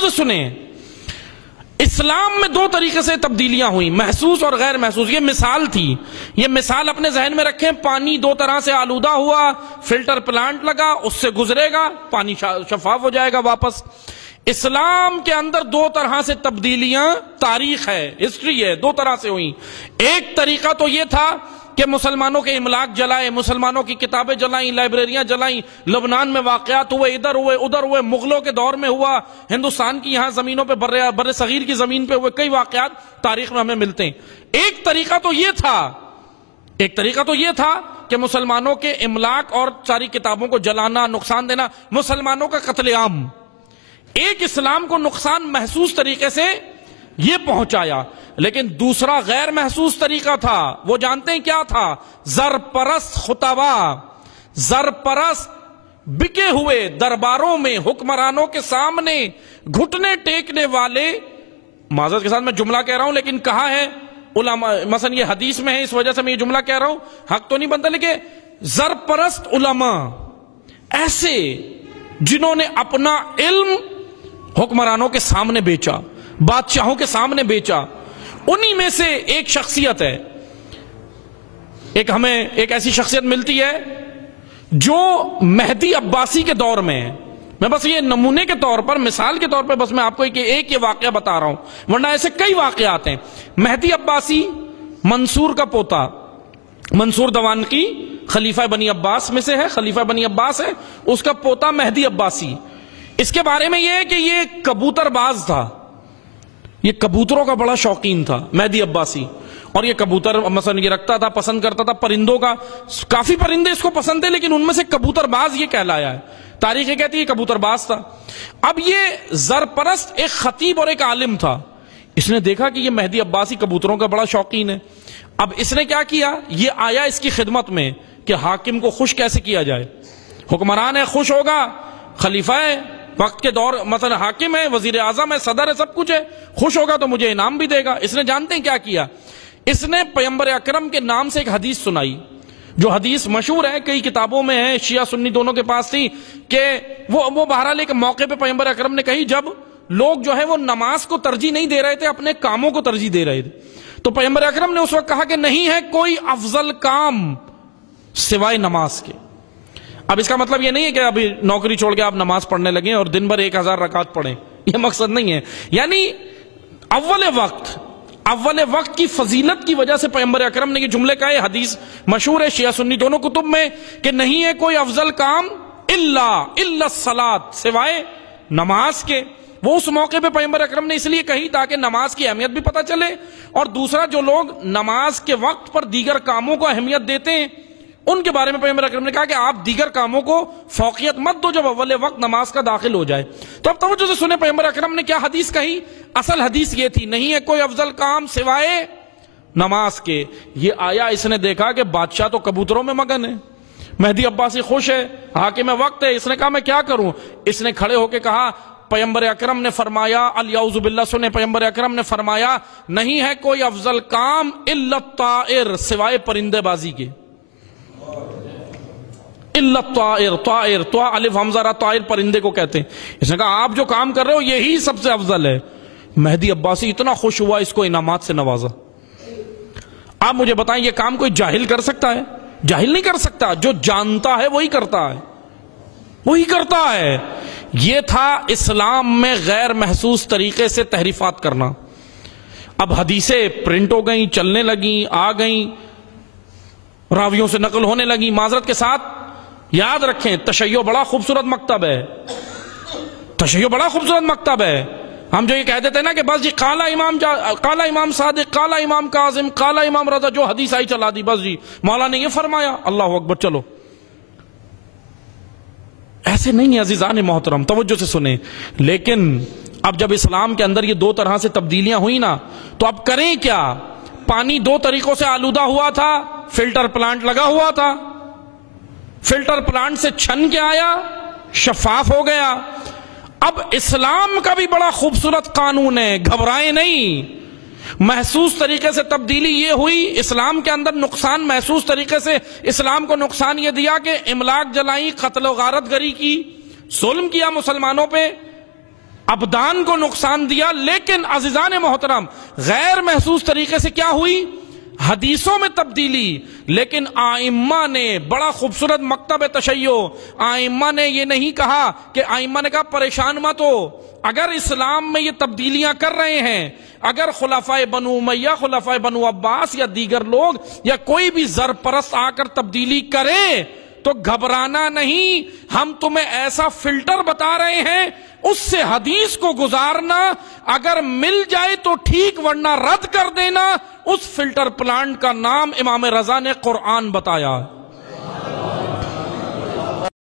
توجہ سے سنیں، اسلام میں دو طریقے سے تبدیلیاں ہوئیں، محسوس اور غیر محسوس. یہ مثال تھی، یہ مثال اپنے ذہن میں رکھیں. پانی دو طرح سے آلودہ ہوا، فلٹر پلانٹ لگا، اس سے گزرے گا، پانی شفاف ہو جائے گا واپس. اسلام کے اندر دو طرح سے تبدیلیاں، تاریخ ہے، ہسٹری ہے، دو طرح سے ہوئیں. ایک طریقہ تو یہ تھا کہ مسلمانوں کے املاک جلائے، مسلمانوں کی کتابیں جلائیں، لائبریریاں جلائیں، لبنان میں واقعات ہوئے، ادھر ہوئے ادھر ہوئے، مغلوں کے دور میں ہوا، ہندوستان کی یہاں زمینوں پہ، بر صغیر کی زمین پہ ہوئے کئی واقعات تاریخ میں ہمیں ملتے ہیں. ایک طریقہ تو یہ تھا کہ مسلمانوں کے املاک اور ساری کتابوں کو جلانا، نقصان دینا، مسلمانوں کا قتل عام. ایک اسلام کو نقصان محسوس طریقے سے یہ پہنچایا. لیکن دوسرا غیر محسوس طریقہ تھا، وہ جانتے ہیں کیا تھا؟ زرپرست خطبہ، زرپرست بکے ہوئے درباروں میں حکمرانوں کے سامنے گھٹنے ٹیکنے والے. معذرت کے ساتھ میں جملہ کہہ رہا ہوں لیکن کہا ہے علماء، مثلا یہ حدیث میں ہے اس وجہ سے میں یہ جملہ کہہ رہا ہوں، حق تو نہیں بنتا، لیکن زرپرست علماء ایسے جنہوں نے اپنا علم حکمرانوں کے سامنے بیچا، بادشاہوں کے سامنے بیچا. انہی میں سے ایک شخصیت ہے، ہمیں ایک ایسی شخصیت ملتی ہے جو مہدی عباسی کے دور میں ہے. میں بس یہ نمونے کے طور پر، مثال کے طور پر بس میں آپ کو ایک یہ واقعہ بتا رہا ہوں، ورنہ ایسے کئی واقعات ہیں. مہدی عباسی منصور کا پوتا، منصور دوانقی خلیفہ بنی عباس میں سے ہے، خلیفہ بنی عباس ہے، اس کا پوتا مہدی عباسی. اس کے بارے میں یہ ہے کہ یہ کبوتر باز تھا، یہ کبوتروں کا بڑا شوقین تھا مہدی عباسی. اور یہ کبوتر مثلا یہ رکھتا تھا، پسند کرتا تھا پرندوں کا، کافی پرندے اس کو پسند تھے لیکن ان میں سے کبوتر باز یہ کہلایا ہے. تاریخ یہ کہتی ہے کبوتر باز تھا. اب یہ زرپرست ایک خطیب اور ایک عالم تھا. اس نے دیکھا کہ یہ مہدی عباسی کبوتروں کا بڑا شوقین ہے. اب اس نے کیا کیا، یہ آیا اس کی خدمت میں کہ حاکم کو خوش کیسے کیا جائے. حکمران ہے، خوش ہوگا، خلیفہ ہے وقت کے دور، مثلا حاکم ہے، وزیر اعظم ہے، صدر ہے، سب کچھ ہے، خوش ہوگا تو مجھے انعام بھی دے گا. اس نے جانتے ہیں کیا کیا، اس نے پیغمبر اکرم کے نام سے ایک حدیث سنائی، جو حدیث مشہور ہے، کئی کتابوں میں ہے، شیعہ سنی دونوں کے پاس تھی، کہ وہ بہرحال ایک موقع پہ پیغمبر اکرم نے کہی جب لوگ جو ہے وہ نماز کو ترجیح نہیں دے رہے تھے، اپنے کاموں کو ترجیح دے رہے تھے. تو پیغمبر اکرم نے اس وقت کہا کہ نہیں ہے کوئی افضل کام سوائے نماز کے. اب اس کا مطلب یہ نہیں ہے کہ ابھی نوکری چھوڑ کے آپ نماز پڑھنے لگیں اور دن بھر 1000 رکعت پڑھیں، یہ مقصد نہیں ہے. یعنی اول وقت کی فضیلت کی وجہ سے پیغمبر اکرم نے یہ جملے کہے. حدیث مشہور ہے شیعہ سنی دونوں کتب میں کہ نہیں ہے کوئی افضل کام الا الصلاۃ، سوائے نماز کے. وہ اس موقع پہ پیغمبر اکرم نے اس لیے کہی تاکہ نماز کی اہمیت بھی پتہ چلے، اور دوسرا جو لوگ نماز کے وقت پر دیگر کاموں کو اہمیت دیتے ہیں ان کے بارے میں پیغمبر اکرم نے کہا کہ آپ دیگر کاموں کو فوقیت مت دو جب اول وقت نماز کا داخل ہو جائے. تو اب توجہ سے سنیں پیغمبر اکرم نے کیا حدیث کہی. اصل حدیث یہ تھی نہیں ہے کوئی افضل کام سوائے نماز کے. یہ آیا، اس نے دیکھا کہ بادشاہ تو کبوتروں میں مگن ہے، مہدی عباسی خوش ہے، حاکم وقت ہے. اس نے کہا میں کیا کروں. اس نے کھڑے ہو کے کہا، پیغمبر اکرم نے فرمایا، الیعوذ باللہ، سنے، پیغمبر اکرم نے فرمایا نہیں ہے کوئی افضل کام الا الطائر، سوائے پرندے بازی کے. الا الطائر، طائر، طا الف حمزہ را، طائر پرندے کو کہتے ہیں. اس نے کہا آپ جو کام کر رہے ہو یہی سب سے افضل ہے. مہدی عباسی اتنا خوش ہوا، اس کو انعامات سے نوازا. آپ مجھے بتائیں یہ کام کوئی جاہل کر سکتا ہے؟ جاہل نہیں کر سکتا، جو جانتا ہے وہی کرتا ہے، وہی کرتا ہے. یہ تھا اسلام میں غیر محسوس طریقے سے تحریفات کرنا. اب حدیثیں پرنٹ ہو گئیں، چلنے لگیں، آ گئیں، راویوں سے نقل ہونے لگیں. معذرت کے ساتھ یاد رکھیں تشیع بڑا خوبصورت مکتب ہے، تشیع بڑا خوبصورت مکتب ہے. ہم جو یہ کہہ دیتے ہیں نا کہ بس جی قال امام صادق، قال امام کاظم، قال امام رضا، جو حدیث آئی چلا دی، بس جی مولا نے یہ فرمایا، اللہ اکبر چلو. ایسے نہیں ہے عزیزان محترم، توجہ سے سنیں. لیکن اب جب اسلام کے اندر یہ دو طرح سے تبدیلیاں ہوئی نا، تو اب کریں کیا. پانی دو طریقوں سے آلودہ ہوا تھا، فلٹر پلانٹ لگا ہوا تھا، فلٹر پلانٹ سے چھن کے آیا، شفاف ہو گیا. اب اسلام کا بھی بڑا خوبصورت قانون ہے، گھبرائیں نہیں. محسوس طریقے سے تبدیلی یہ ہوئی، اسلام کے اندر نقصان محسوس طریقے سے اسلام کو نقصان یہ دیا کہ املاک جلائیں، قتل و غارت گری کی، ظلم کیا مسلمانوں پہ. ابدان کو نقصان دیا، لیکن عزیزان محترم غیر محسوس طریقے سے کیا ہوئی؟ حدیثوں میں تبدیلی۔ لیکن آئمہ نے بڑا خوبصورت مکتب تشیع، آئمہ نے یہ نہیں کہا کہ آئمہ نے کہا پریشان مت ہو، اگر اسلام میں یہ تبدیلیاں کر رہے ہیں، اگر خلفائے بنو امیہ، خلفائے بنو عباس یا دیگر لوگ یا کوئی بھی زرپرست آ کر تبدیلی کرے تو گھبرانا نہیں، ہم تمہیں ایسا فلٹر بتا رہے ہیں، اس سے حدیث کو گزارنا، اگر مل جائے تو ٹھیک ورنہ رد کر دینا۔ اس فلٹر پلانٹ کا نام امام رضا نے قرآن بتایا۔